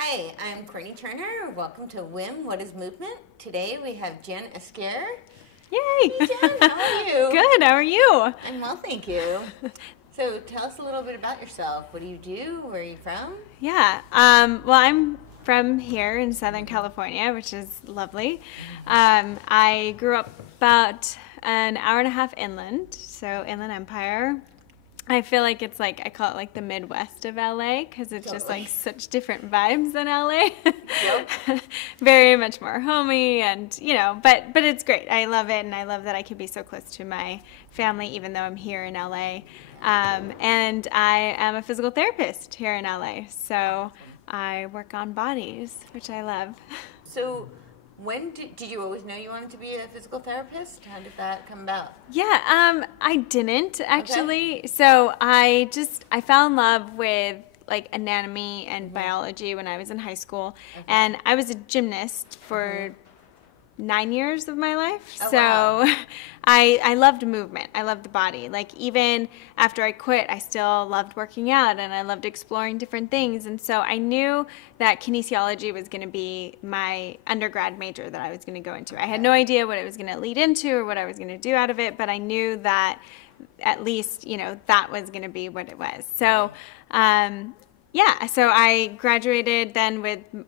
Hi, I'm Courtenay Turner. Welcome to WIM, What is Movement? Today we have Jen Esquire. Yay! Hey Jen, how are you? Good, how are you? I'm well, thank you. So tell us a little bit about yourself. What do you do? Where are you from? Yeah, well, I'm from here in Southern California, which is lovely. I grew up about an hour and a half inland, so Inland Empire. I feel like it's like, I call it like the Midwest of LA because it's just like such different vibes than LA. Yep. Very much more homey and, but it's great. I love it, and I love that I can be so close to my family even though I'm here in LA. And I am a physical therapist here in LA, so I work on bodies, which I love. So when did you always know you wanted to be a physical therapist? How did that come about? Yeah, I didn't actually. Okay. So I fell in love with like anatomy and biology when I was in high school, and I was a gymnast for 9 years of my life. Oh, so wow. I loved movement. I loved the body. Like even after I quit, I still loved working out and I loved exploring different things. And so I knew that kinesiology was going to be my undergrad major that I was going to go into. I had no idea what it was going to lead into or what I was going to do out of it, but I knew that at least, that was going to be what it was. So, so I graduated then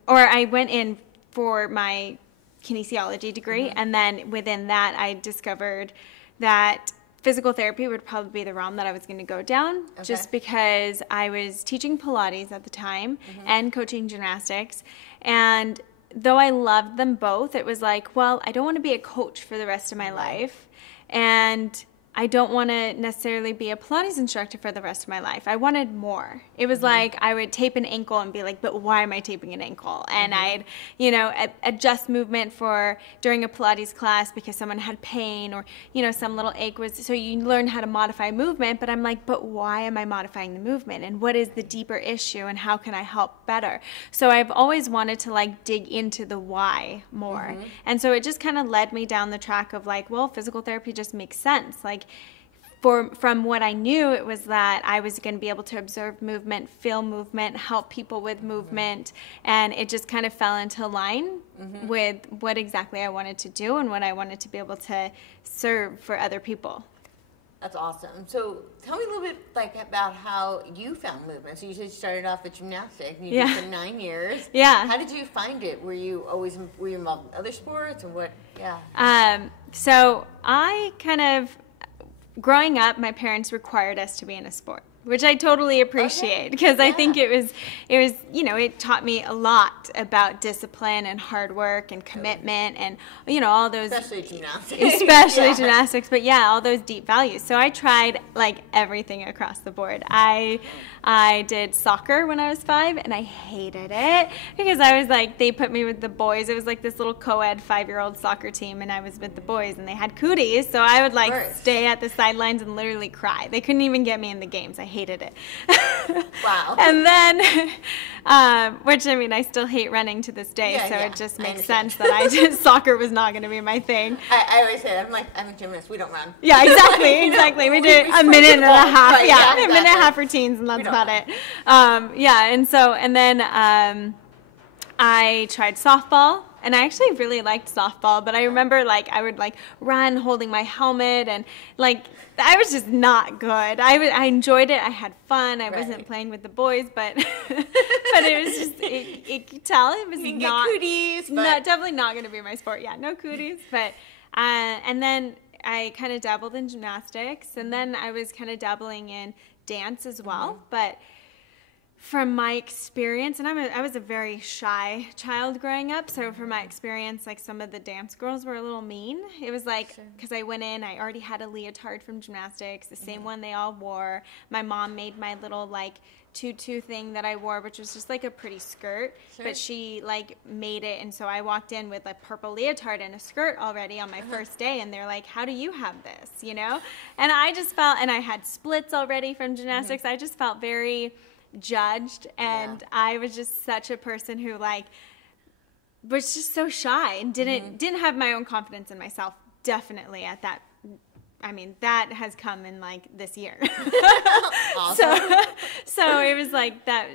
I went in for my kinesiology degree, and then within that I discovered that physical therapy would probably be the realm that I was going to go down, just because I was teaching Pilates at the time and coaching gymnastics, and though I loved them both, it was like, well, I don't want to be a coach for the rest of my life, and I don't want to necessarily be a Pilates instructor for the rest of my life. I wanted more. It was like I would tape an ankle and be like, but why am I taping an ankle? And I'd, adjust movement during a Pilates class because someone had pain or, some little ache so you learn how to modify movement. But I'm like, but why am I modifying the movement? And what is the deeper issue and how can I help better? So I've always wanted to dig into the why more. And so it just kind of led me down the track of physical therapy just makes sense. From what I knew, it was that I was going to be able to observe movement, feel movement, help people with movement, and it just kind of fell into line with what exactly I wanted to do and what I wanted to be able to serve for other people. That's awesome. So tell me a little bit about how you found movement. So you said you started off with gymnastics. And you did it for 9 years. Yeah. How did you find it? Were you involved in other sports or what? Yeah. So I kind of, growing up, my parents required us to be in a sport, which I totally appreciate because I think it was, it taught me a lot about discipline and hard work and commitment and, all those. Especially gymnastics. Especially gymnastics, but all those deep values. So I tried everything across the board. I did soccer when I was 5 and I hated it because I was they put me with the boys. It was this little co-ed 5-year-old soccer team and I was with the boys and they had cooties. So I would stay at the sidelines and literally cry. They couldn't even get me in the games. I hated it. Wow. And then, which I still hate running to this day. It just makes sense that soccer was not going to be my thing. I always say, I'm a gymnast. We don't run. Yeah, exactly. We did a minute and a half. Right, a minute and a half routines, and that's about it. And then I tried softball. And I actually really liked softball, but I remember I would run holding my helmet and I was just not good. I enjoyed it. I had fun. I wasn't playing with the boys, but it was just you could tell it was not cooties, definitely not going to be my sport. Yeah, no cooties. But and then I kind of dabbled in gymnastics, and then I was kind of dabbling in dance as well, but. From my experience, and I was a very shy child growing up, so from my experience, some of the dance girls were a little mean. It was because I went in, I already had a leotard from gymnastics, the same one they all wore. My mom made my little tutu thing that I wore, which was just a pretty skirt, but she made it, and so I walked in with a purple leotard and a skirt already on my first day, and they're like, how do you have this, And I just felt, and I had splits already from gymnastics, I just felt very judged, and I was just such a person who was just so shy and didn't have my own confidence in myself, definitely at that I mean, that has come in like this year. Awesome. So it was like that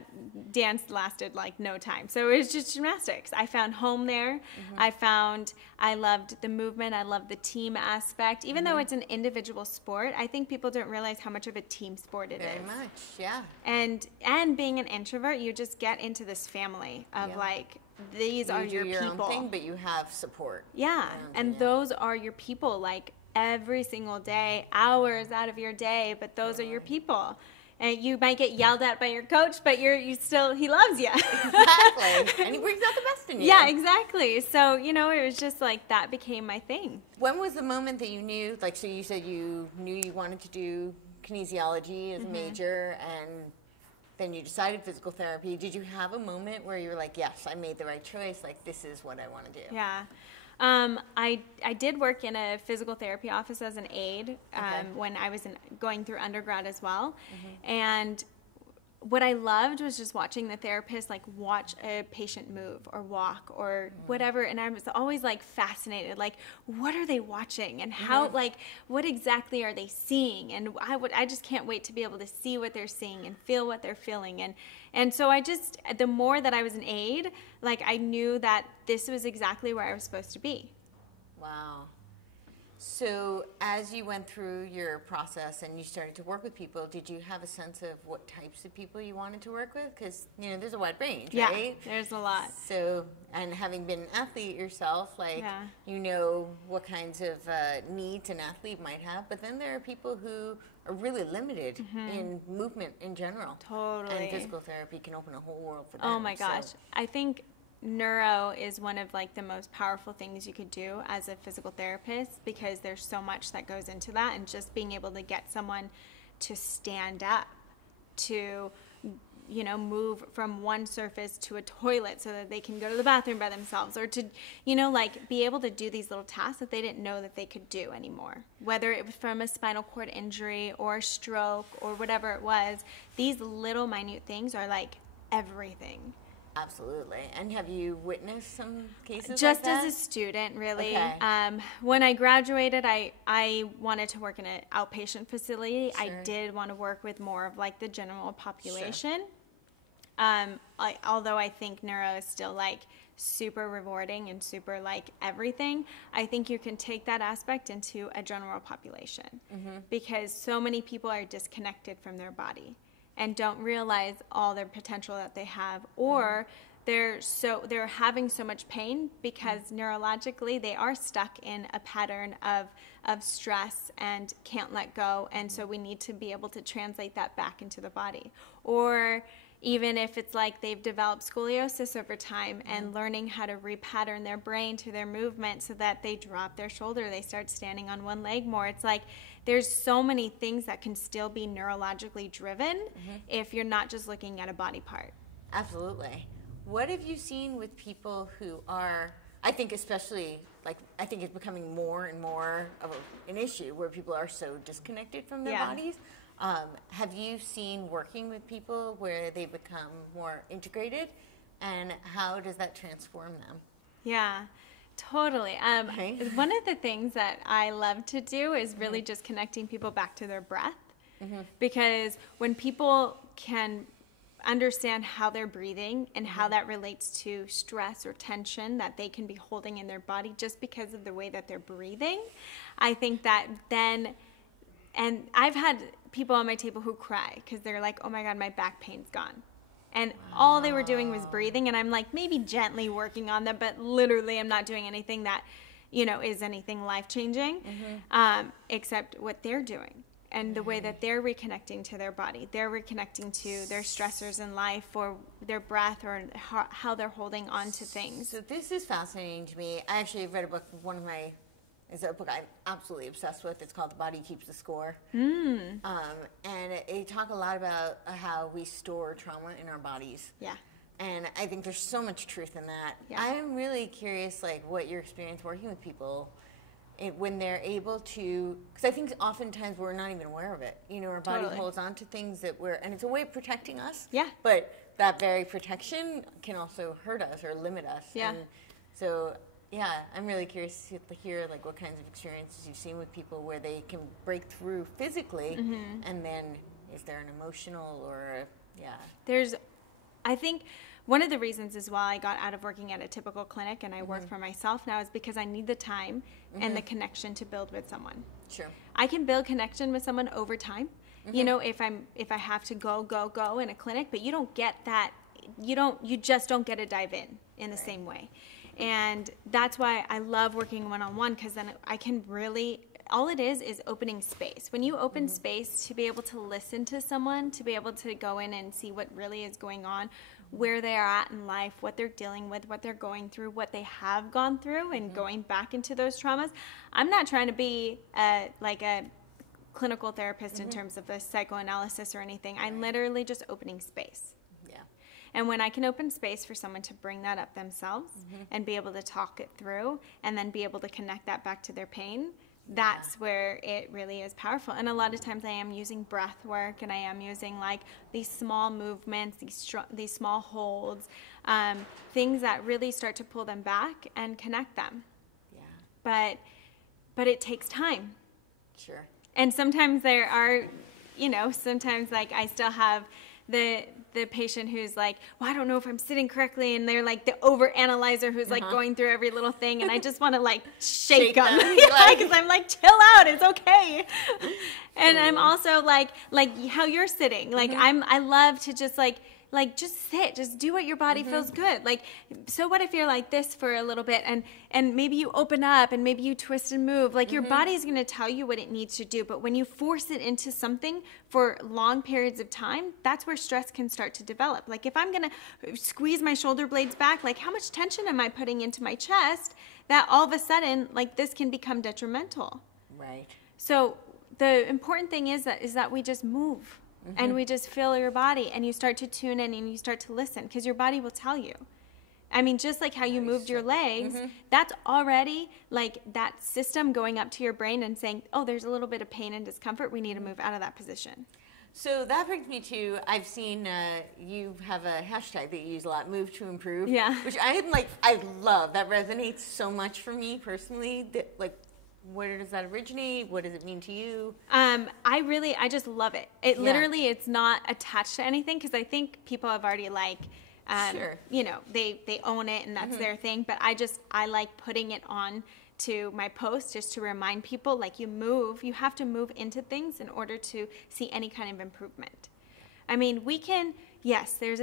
dance lasted like no time. So it was just gymnastics. I found home there. I loved the movement. I loved the team aspect. Even though it's an individual sport, I think people don't realize how much of a team sport it is. Very much, yeah. And being an introvert, you just get into this family of like, these are your people. Own thing, but you have support. Yeah, and those are your people, like every single day, hours out of your day, but those are your people. And you might get yelled at by your coach, but he loves you. Exactly. And he brings out the best in you. Yeah, exactly. So, it was just like that became my thing. When was the moment that you knew, like, so you said you knew you wanted to do kinesiology as a major, and then you decided physical therapy. Did you have a moment where you were like, yes, I made the right choice, like, this is what I want to do? Yeah. I did work in a physical therapy office as an aide when I was going through undergrad as well. And what I loved was just watching the therapist like watch a patient move or walk or whatever, and I was always like fascinated, like what are they watching and how like what exactly are they seeing, and I just can't wait to be able to see what they're seeing and feel what they're feeling, and so the more that I was an aide, like I knew that this was exactly where I was supposed to be. Wow. So as you went through your process and you started to work with people, did you have a sense of what types of people you wanted to work with? Because, there's a wide range, right? Yeah, there's a lot. So, and having been an athlete yourself, like, you know what kinds of needs an athlete might have. But then there are people who are really limited in movement in general. Totally. And physical therapy can open a whole world for them. Oh, my gosh. So. I think neuro is one of like the most powerful things you could do as a physical therapist, because there's so much that goes into that, and just being able to get someone to stand up, to move from one surface to a toilet so that they can go to the bathroom by themselves, or to like be able to do these little tasks that they didn't know that they could do anymore, whether it was from a spinal cord injury or a stroke or whatever it was. These little minute things are like everything. Absolutely. And have you witnessed some cases just like that? as a student, really. Okay. When I graduated, I wanted to work in an outpatient facility. Sure. I did want to work with more of like the general population. Sure. Although I think neuro is still like super rewarding and super like everything, I think you can take that aspect into a general population, because so many people are disconnected from their body and don't realize all their potential that they have, or they're having so much pain because neurologically they are stuck in a pattern of stress and can't let go, and so we need to be able to translate that back into the body. Or even if it's like they've developed scoliosis over time, and learning how to repattern their brain to their movement so that they drop their shoulder, they start standing on one leg more. It's like there's so many things that can still be neurologically driven if you're not just looking at a body part. Absolutely. What have you seen with people who are, I think especially, like, I think it's becoming more and more of an issue where people are so disconnected from their bodies. Have you seen working with people where they become more integrated, and how does that transform them? Yeah, totally. One of the things that I love to do is really just connecting people back to their breath, because when people can understand how they're breathing and how that relates to stress or tension that they can be holding in their body just because of the way that they're breathing, I think that then, and I've had people on my table who cry because they're like, oh my God, my back pain's gone. And all they were doing was breathing, and I'm like maybe gently working on them, but literally I'm not doing anything that, is anything life-changing, except what they're doing. And the way that they're reconnecting to their body, they're reconnecting to their stressors in life, or their breath, or how they're holding on to things. So this is fascinating to me. I actually read a book, it's a book I'm absolutely obsessed with. It's called The Body Keeps the Score. And it talk a lot about how we store trauma in our bodies. Yeah. And I think there's so much truth in that. Yeah. I'm really curious, like, what your experience working with people when they're able to, because I think oftentimes we're not even aware of it. Our body holds on to things that and it's a way of protecting us. Yeah. But that very protection can also hurt us or limit us. Yeah. And so Yeah, I'm really curious to hear like what kinds of experiences you've seen with people where they can break through physically, and then is there an emotional or I think one of the reasons is why I got out of working at a typical clinic and I work for myself now is because I need the time and the connection to build with someone. Sure. I can build connection with someone over time. You know, if I have to go in a clinic, but you don't get that. You just don't get to dive in the same way. And that's why I love working one-on-one, because then I can really, all it is opening space. When you open space to be able to listen to someone, to be able to go in and see what really is going on, where they are at in life, what they're dealing with, what they're going through, what they have gone through, and going back into those traumas. I'm not trying to be like a clinical therapist in terms of a psychoanalysis or anything. I'm literally just opening space. And when I can open space for someone to bring that up themselves and be able to talk it through and then be able to connect that back to their pain, that's where it really is powerful. And a lot of times I am using breath work, and I am using like these small movements, these small holds, things that really start to pull them back and connect them. Yeah. But it takes time. Sure. And sometimes there are, sometimes like I still have the patient who's like, well, I don't know if I'm sitting correctly, and they're like the over-analyzer who's like going through every little thing, and I just want to like shake them because I'm like, chill out, it's okay. And I'm also like how you're sitting, like I love to just like just sit, just do what your body feels good. Like, so what if you're like this for a little bit, and maybe you open up and maybe you twist and move, like your body's going to tell you what it needs to do. But when you force it into something for long periods of time, that's where stress can start to develop. Like if I'm going to squeeze my shoulder blades back, like how much tension am I putting into my chest that all of a sudden, like this can become detrimental. Right. So the important thing is that we just move. And we just feel your body, and you start to tune in and you start to listen, because your body will tell you. I mean, just like how you moved your legs, that's already like that system going up to your brain and saying, oh, there's a little bit of pain and discomfort. We need to move out of that position. So that brings me to, I've seen you have a hashtag that you use a lot, Move to Improve. Yeah. Which I love. That resonates so much for me personally. Where does that originate? What does it mean to you? I just love it. Literally, it's not attached to anything, because I think people have already sure. They own it and that's their thing. But I like putting it on to my post just to remind people, like, you have to move into things in order to see any kind of improvement. I mean, yes, there's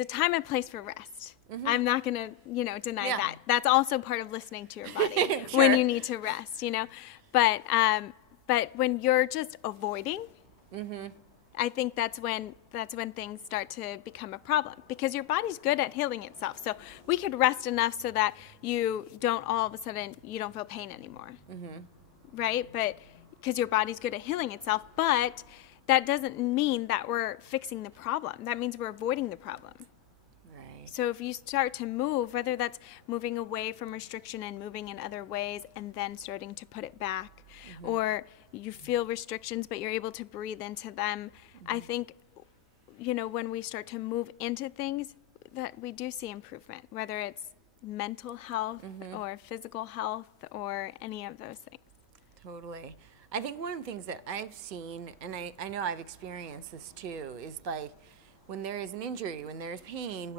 a time and place for rest. I'm not going to, deny that. That's also part of listening to your body Sure. when you need to rest, But when you're just avoiding, I think that's when things start to become a problem, because your body's good at healing itself. So we could rest enough so that you don't all of a sudden, you don't feel pain anymore. Right? But because your body's good at healing itself, but that doesn't mean that we're fixing the problem. That means we're avoiding the problem. Right. So if you start to move, whether that's moving away from restriction and moving in other ways and then starting to put it back, or you feel restrictions but you're able to breathe into them, I think, when we start to move into things, that we do see improvement, whether it's mental health or physical health or any of those things. Totally. I think one of the things that I've seen, and I know I've experienced this too, is like when there is an injury, when there's pain,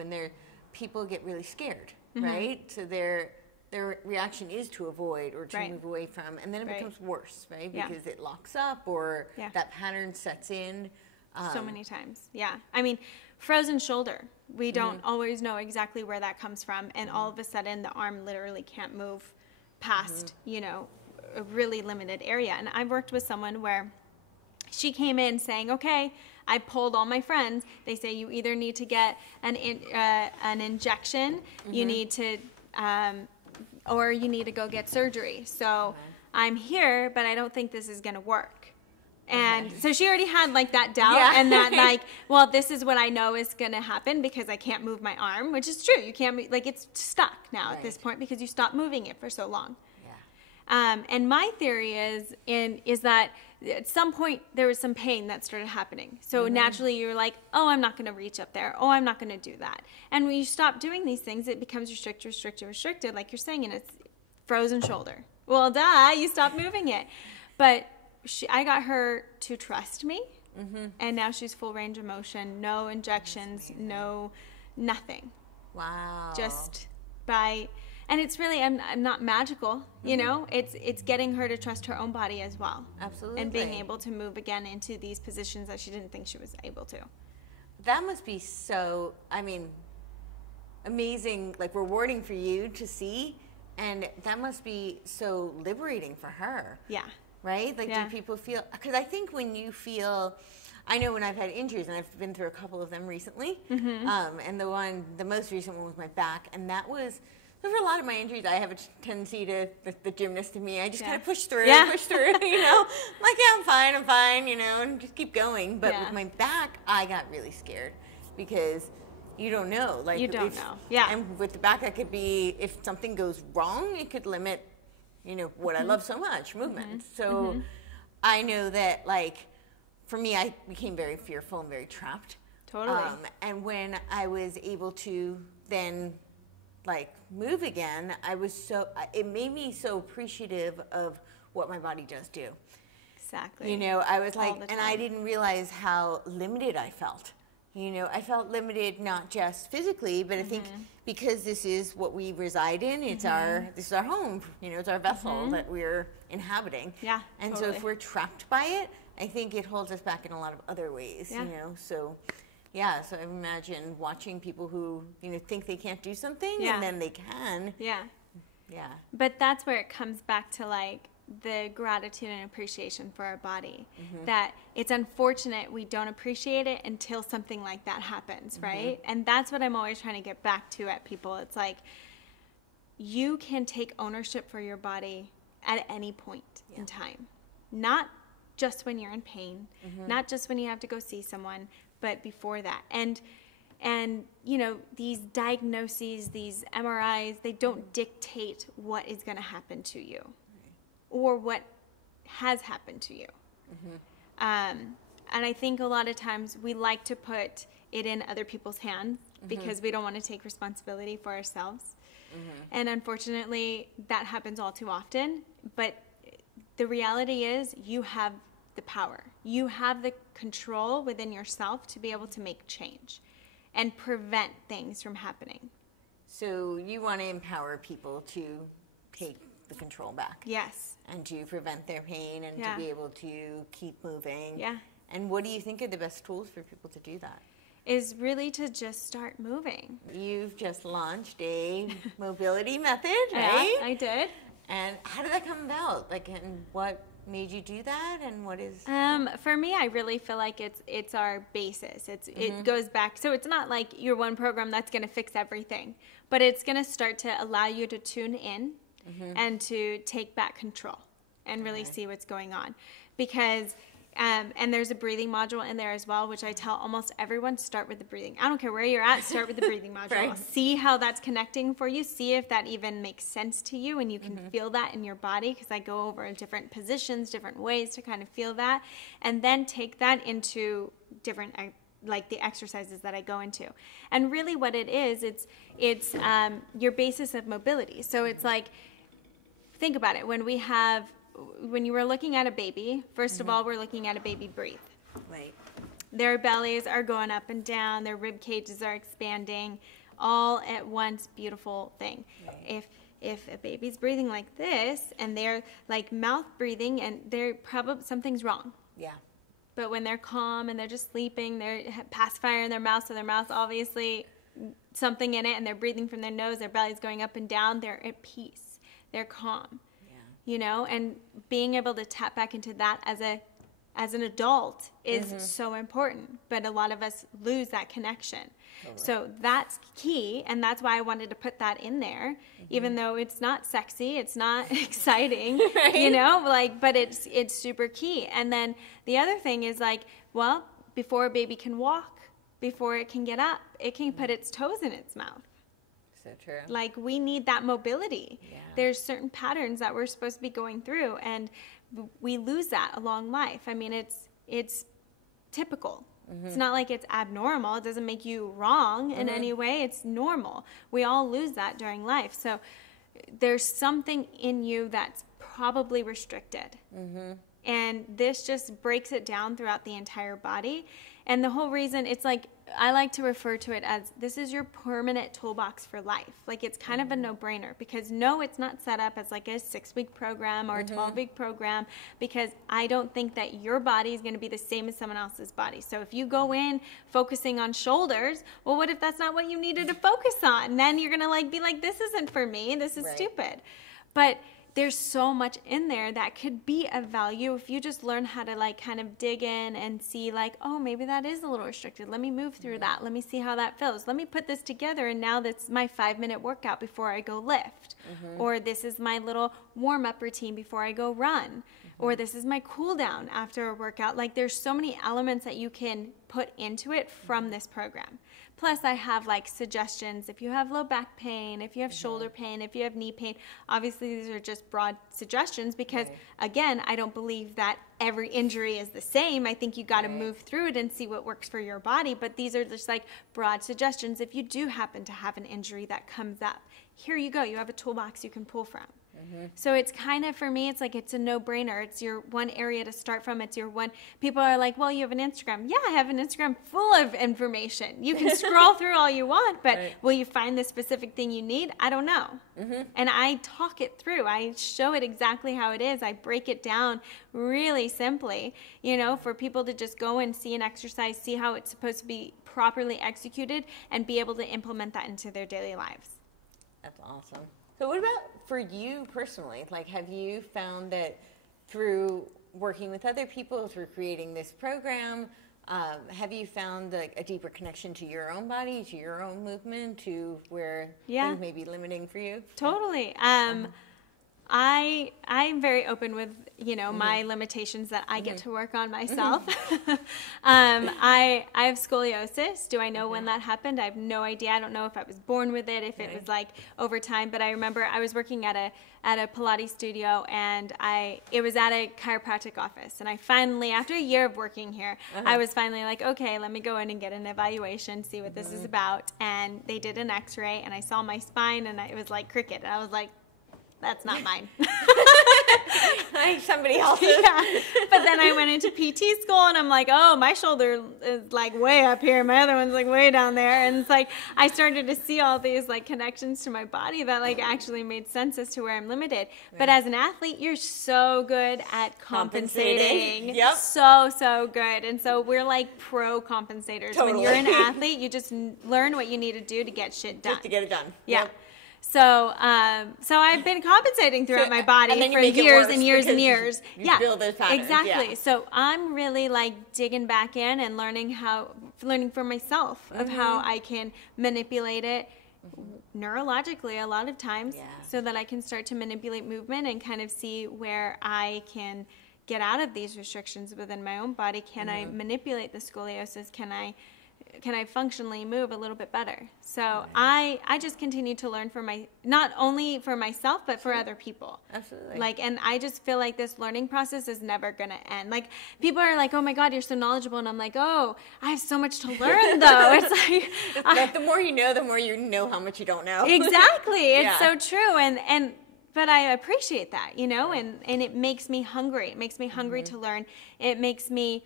people get really scared, right? So their reaction is to avoid or to move away from, and then it becomes worse, right? Because it locks up or that pattern sets in. So many times, I mean, frozen shoulder. We don't always know exactly where that comes from, and all of a sudden the arm literally can't move past, a really limited area. And I've worked with someone where she came in saying, okay, I polled all my friends. They say you either need to get an injection, you need to, or you need to go get surgery. So I'm here, but I don't think this is going to work. And so she already had like that doubt and that like, well, this is what I know is going to happen because I can't move my arm, which is true. You can't move, like it's stuck now at this point because you stopped moving it for so long. And my theory is that at some point there was some pain that started happening. So naturally you're like, oh, I'm not going to reach up there. Oh, I'm not going to do that. And when you stop doing these things, it becomes restricted, like you're saying, and it's frozen shoulder. Well, duh, you stop moving it. But I got her to trust me, and now she's full range of motion, no injections, no nothing. Wow. Just by, and it's really, I'm not magical, you know, it's getting her to trust her own body as well. Absolutely. And being able to move again into these positions that she didn't think she was able to. That must be so, I mean, amazing, like rewarding for you to see, and that must be so liberating for her. Yeah. Right? Like, do people feel, because I think when you feel, I know when I've had injuries, and I've been through a couple of them recently, and the most recent one was my back, and that was, for a lot of my injuries, I have a tendency to, the gymnast in me, I just kind of push through, you know? I'm like, yeah, I'm fine, you know, and just keep going. But with my back, I got really scared, because you don't know. Like, you don't know. Yeah. And with the back, that could be, if something goes wrong, it could limit, you know, what I love so much, movement. So I know that, like, for me, I became very fearful and very trapped. Totally. And when I was able to then, like, move again, it made me so appreciative of what my body does do. Exactly. You know, I was like, and I didn't realize how limited I felt. You know, I felt limited not just physically, but I think because this is what we reside in, it's this is our home. You know, it's our vessel that we're inhabiting. Yeah. And so if we're trapped by it, I think it holds us back in a lot of other ways. You know, so yeah. So I imagine watching people who think they can't do something, and then they can. Yeah. Yeah. But that's where it comes back to, like, the gratitude and appreciation for our body. That it's unfortunate we don't appreciate it until something like that happens, right? And that's what I'm always trying to get back to at people. It's like, you can take ownership for your body at any point in time. Not just when you're in pain, not just when you have to go see someone, but before that. And you know, these diagnoses, these MRIs, they don't dictate what is going to happen to you. Or what has happened to you. And I think a lot of times we like to put it in other people's hands because we don't want to take responsibility for ourselves. And unfortunately, that happens all too often. But the reality is you have the power. You have the control within yourself to be able to make change and prevent things from happening. So you want to empower people to take the control back. Yes. And to prevent their pain and to be able to keep moving. Yeah. And what do you think are the best tools for people to do that? Is really to just start moving. You've just launched a mobility method, right? Yeah, I did. And how did that come about? Like, and what made you do that? And what is? For me, I really feel like it's our basis. It goes back. So it's not like your one program that's going to fix everything, but it's going to start to allow you to tune in. And to take back control and really see what's going on. Because, and there's a breathing module in there as well, which I tell almost everyone, start with the breathing. I don't care where you're at, start with the breathing module. See how that's connecting for you. See if that even makes sense to you and you can feel that in your body, because I go over different positions, different ways to kind of feel that. And then take that into different like the exercises that I go into. And really what it is, it's your basis of mobility. So it's like, think about it. When you were looking at a baby, first of all, we're looking at a baby breathe. Right. Their bellies are going up and down. Their rib cages are expanding, all at once. Beautiful thing. Right. If a baby's breathing like this and they're like mouth breathing, and they're probably something's wrong. Yeah. But when they're calm and they're just sleeping, they're pacifier in their mouth, so their mouth obviously something in it, and they're breathing from their nose. Their belly's going up and down. They're at peace. They're calm, you know, and being able to tap back into that as an adult is so important. But a lot of us lose that connection. Totally. So that's key, and that's why I wanted to put that in there, even though it's not sexy, it's not exciting, you know, like, but it's super key. And then the other thing is, like, well, before a baby can walk, before it can get up, it can put its toes in its mouth. So true. Like, we need that mobility. Yeah. There's certain patterns that we're supposed to be going through, and we lose that along life. I mean, it's typical. It's not like it's abnormal. It doesn't make you wrong in any way. It's normal. We all lose that during life. So there's something in you that's probably restricted. And this just breaks it down throughout the entire body. And the whole reason, it's like, I like to refer to it as, this is your permanent toolbox for life. Like, it's kind of a no-brainer, because no, it's not set up as like a 6-week program or a 12-week program, because I don't think that your body is going to be the same as someone else's body. So if you go in focusing on shoulders, well, what if that's not what you needed to focus on? Then you're going to like be like, this isn't for me. This is stupid. But there's so much in there that could be of value if you just learn how to like kind of dig in and see like, oh, maybe that is a little restricted. Let me move through that. Let me see how that feels. Let me put this together, and now that's my 5-minute workout before I go lift. Or this is my little warm-up routine before I go run. Or this is my cool down after a workout. Like, there's so many elements that you can put into it from this program. Plus, I have like suggestions if you have low back pain, if you have shoulder pain, if you have knee pain. Obviously, these are just broad suggestions because, again, I don't believe that every injury is the same. I think you got to move through it and see what works for your body. But these are just like broad suggestions if you do happen to have an injury that comes up. Here you go. You have a toolbox you can pull from. So it's kind of, for me, it's like it's a no-brainer. It's your one area to start from. It's your one. People are like, well, you have an Instagram. Yeah, I have an Instagram full of information. You can scroll through all you want, but will you find the specific thing you need? I don't know. And I talk it through. I show it exactly how it is. I break it down really simply, you know, for people to just go and see an exercise, see how it's supposed to be properly executed, and be able to implement that into their daily lives. That's awesome. So what about for you personally? Like, have you found that through working with other people, through creating this program, have you found like a deeper connection to your own body, to your own movement, to where things may be limiting for you? Totally. I'm very open with, you know, my limitations that I get to work on myself. I have scoliosis. Do I know when that happened? I have no idea. I don't know if I was born with it, if it was like over time, but I remember I was working at a Pilates studio, and it was at a chiropractic office, and I finally, after a year of working here, I was finally like, okay, let me go in and get an evaluation, see what this is about. And they did an x-ray, and I saw my spine, and it was like cricket, and I was like, that's not mine. Like somebody else's. Yeah. But then I went into PT school, and I'm like, oh, my shoulder is like way up here. My other one's like way down there. And it's like, I started to see all these like connections to my body that like actually made sense as to where I'm limited. But as an athlete, you're so good at compensating. Yep. So good. And so we're like pro compensators. Totally. When you're an athlete, you just learn what you need to do to get shit done. Just to get it done. Yeah. Yep. So I've been compensating throughout my body for years and years and years. You build those patterns. Exactly. Yeah. So I'm really like digging back in and learning for myself of how I can manipulate it neurologically a lot of times, so that I can start to manipulate movement and kind of see where I can get out of these restrictions within my own body. Can I manipulate the scoliosis? Can I functionally move a little bit better? So I just continue to learn not only for myself, but for other people. Absolutely. Like, and I just feel like this learning process is never going to end. Like, people are like, oh my God, you're so knowledgeable. And I'm like, oh, I have so much to learn though. It's like, the more you know how much you don't know. Exactly. It's so true. But I appreciate that, you know, and it makes me hungry. It makes me hungry to learn. It makes me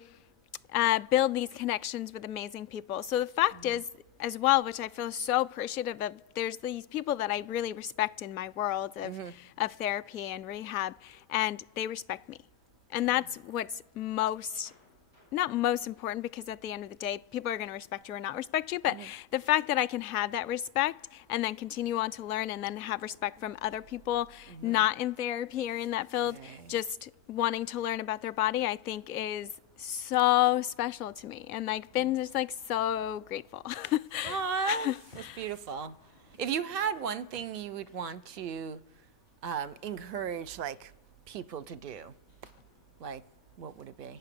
build these connections with amazing people. So the fact is, as well, which I feel so appreciative of, there's these people that I really respect in my world of therapy and rehab, and they respect me. And that's what's not most important, because at the end of the day, people are going to respect you or not respect you, but the fact that I can have that respect and then continue on to learn and then have respect from other people not in therapy or in that field, just wanting to learn about their body, I think is so special to me, and like been just like so grateful. Aww, that's beautiful. If you had one thing you would want to encourage like people to do, like what would it be?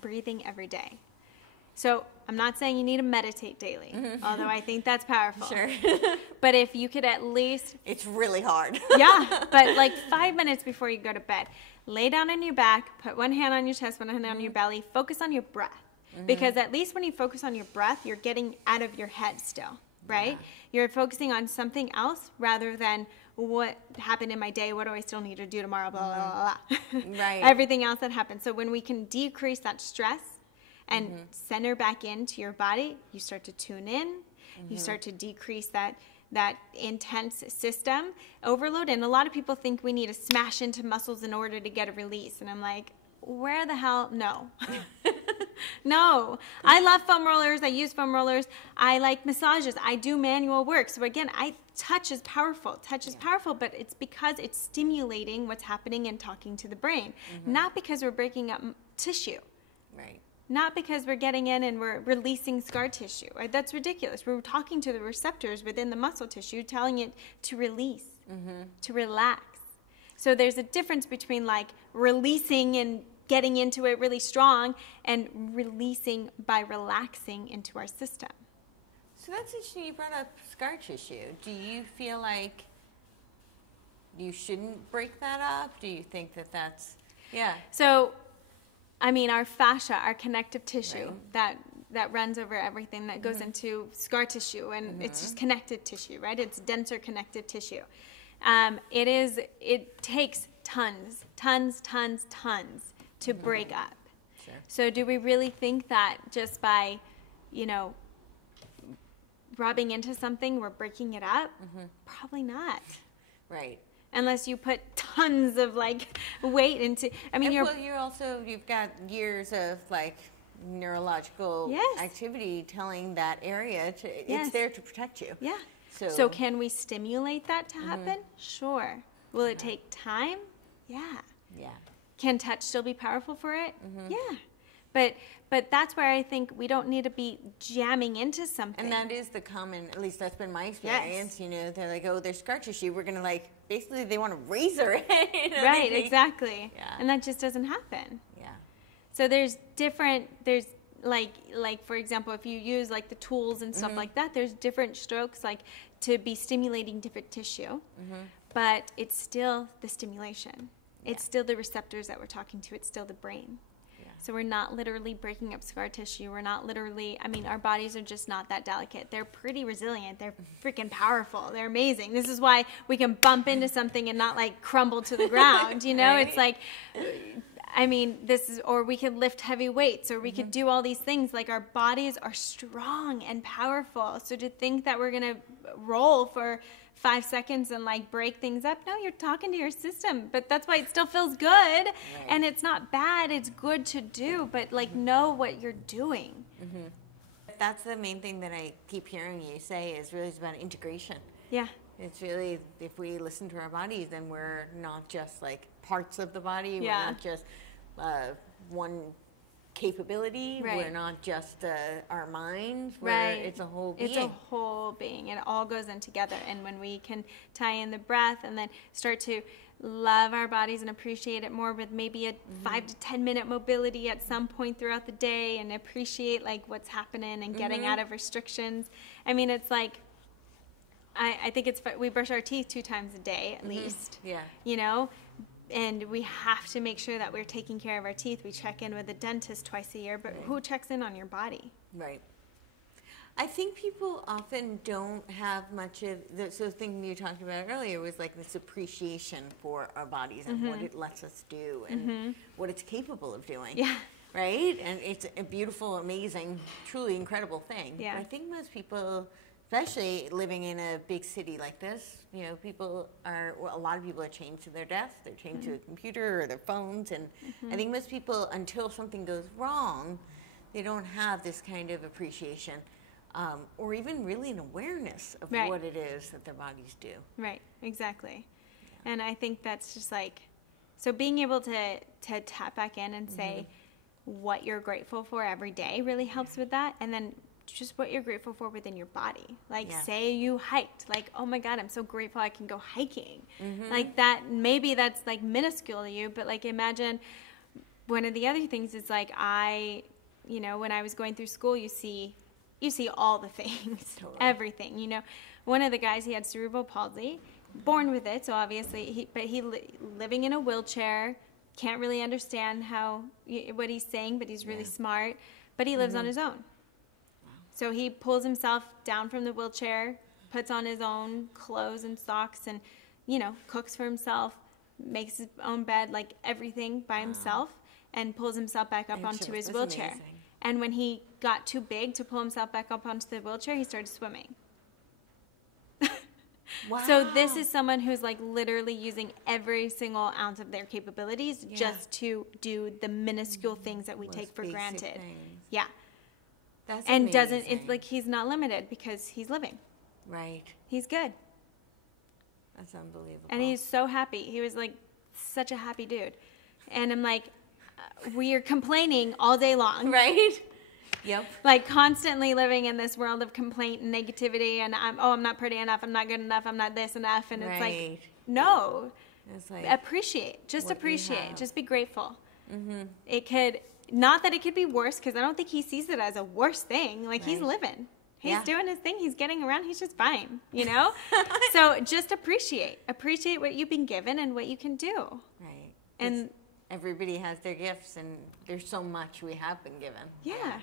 Breathing every day. So I'm not saying you need to meditate daily, although I think that's powerful. Sure. But if you could at least... It's really hard. Yeah, but like 5 minutes before you go to bed, lay down on your back, put one hand on your chest, one hand on your belly, focus on your breath. Because at least when you focus on your breath, you're getting out of your head still, right? You're focusing on something else rather than what happened in my day, what do I still need to do tomorrow, blah, blah, blah, blah. Right. Everything else that happens. So when we can decrease that stress and center back into your body, you start to tune in, you start to decrease that intense system overload. And a lot of people think we need to smash into muscles in order to get a release. And I'm like, where the hell? No. No. I love foam rollers. I use foam rollers. I like massages. I do manual work. So again, touch is powerful. Touch is powerful, but it's because it's stimulating what's happening and talking to the brain. Not because we're breaking up tissue. Right. Not because we're getting in and we're releasing scar tissue. Right? That's ridiculous. We're talking to the receptors within the muscle tissue, telling it to release, to relax. So there's a difference between like releasing and getting into it really strong and releasing by relaxing into our system. So that's interesting. You brought up scar tissue. Do you feel like you shouldn't break that up? Do you think that that's, So, I mean, our fascia, our connective tissue, that runs over everything, that goes into scar tissue, and it's just connective tissue, right? It's denser connective tissue. It takes tons to break up. Sure. So do we really think that just by, rubbing into something, we're breaking it up? Probably not. Right. Unless you put tons of like weight into, I mean, you've got years of like neurological activity telling that area it's there to protect you. Yeah. So can we stimulate that to happen? Sure. Will it take time? Yeah. Yeah. Can touch still be powerful for it? Yeah. But that's where I think we don't need to be jamming into something. And that is the common, at least that's been my experience, they're like, oh, there's scar tissue, we're going to like, basically they want to razor it. Right, exactly. Yeah. And that just doesn't happen. Yeah. So there's like for example, if you use like the tools and stuff like that, there's different strokes like to be stimulating different tissue, but it's still the stimulation. It's still the receptors that we're talking to. It's still the brain. So we're not literally breaking up scar tissue. We're not literally, I mean, our bodies are just not that delicate. They're pretty resilient. They're freaking powerful. They're amazing. This is why we can bump into something and not like crumble to the ground, Right? It's like, I mean, or we could lift heavy weights, or we could do all these things. Like our bodies are strong and powerful. So to think that we're going to roll for 5 seconds and like break things up. No, you're talking to your system, but that's why it still feels good. Right. And it's not bad. It's good to do, but like know what you're doing. That's the main thing that I keep hearing you say is really about integration. Yeah. It's really, if we listen to our bodies, then we're not just like parts of the body. We're not just one capability. Right. We're not just our minds. It's a whole being. It's a whole being, and it all goes in together. And when we can tie in the breath and then start to love our bodies and appreciate it more with maybe a 5 to 10 minute mobility at some point throughout the day, and appreciate like what's happening and getting out of restrictions. I mean, it's like, I think we brush our teeth 2 times a day at least. Yeah. And we have to make sure that we're taking care of our teeth. We check in with a dentist twice a year, but who checks in on your body? Right. I think people often don't have much of the thing you talked about earlier was like this appreciation for our bodies and what it lets us do and what it's capable of doing. Yeah. Right? And it's a beautiful, amazing, truly incredible thing. Yeah. But I think most people, especially living in a big city like this, a lot of people are chained to their desk, they're chained to a computer or their phones, and I think most people, until something goes wrong, they don't have this kind of appreciation or even really an awareness of what it is that their bodies do. Right, exactly. Yeah. And I think that's just like, so being able to tap back in and say what you're grateful for every day really helps with that, and then just what you're grateful for within your body. Like say you hiked, like, oh my God, I'm so grateful I can go hiking. Like that, maybe that's like minuscule to you, but like imagine one of the other things is like when I was going through school, you see all the things, everything, One of the guys, he had cerebral palsy, born with it, so obviously, but he living in a wheelchair, can't really understand what he's saying, but he's really smart. But he lives on his own. So he pulls himself down from the wheelchair, puts on his own clothes and socks, and, cooks for himself, makes his own bed, like everything by himself, and pulls himself back up onto his wheelchair. Amazing. And when he got too big to pull himself back up onto the wheelchair, he started swimming. Wow. So this is someone who's like literally using every single ounce of their capabilities just to do the minuscule things that we take for granted. Things. Yeah. That's and amazing. it's like he's not limited because he's living. Right. He's good. That's unbelievable. And he's so happy. He was like such a happy dude. And I'm like, we are complaining all day long. Right? Yep. Like constantly living in this world of complaint and negativity, and I'm not pretty enough, I'm not good enough, I'm not this enough, and it's like, no. It's like appreciate. Just appreciate. Just be grateful. It could, not that it could be worse, because I don't think he sees it as a worse thing. Like he's living. He's doing his thing. He's getting around. He's just fine, So just appreciate. Appreciate what you've been given and what you can do. Right. And everybody has their gifts, and there's so much we have been given. yeah.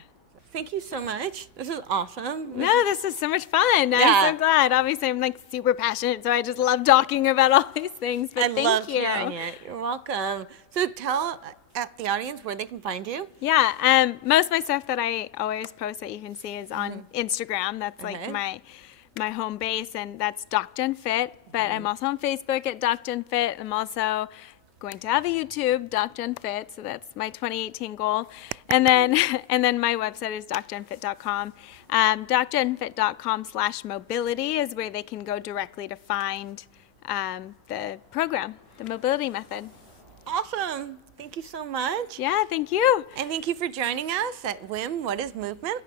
Thank you so much. This is awesome. No, this is so much fun. I'm so glad. Obviously, I'm like super passionate, so I just love talking about all these things. But love thank you. hearing it. You're welcome. So tell the audience where they can find you. Yeah, most of my stuff that I always post that you can see is on Instagram. That's like my home base, and that's DocGenFit. But I'm also on Facebook at DocGenFit. I'm also going to have a YouTube, DocGenFit, so that's my 2018 goal. And then my website is docgenfit.com. Docgenfit.com/mobility is where they can go directly to find the program, the mobility method. Awesome. Thank you so much. Yeah, thank you. And thank you for joining us at WIM, What is Movement?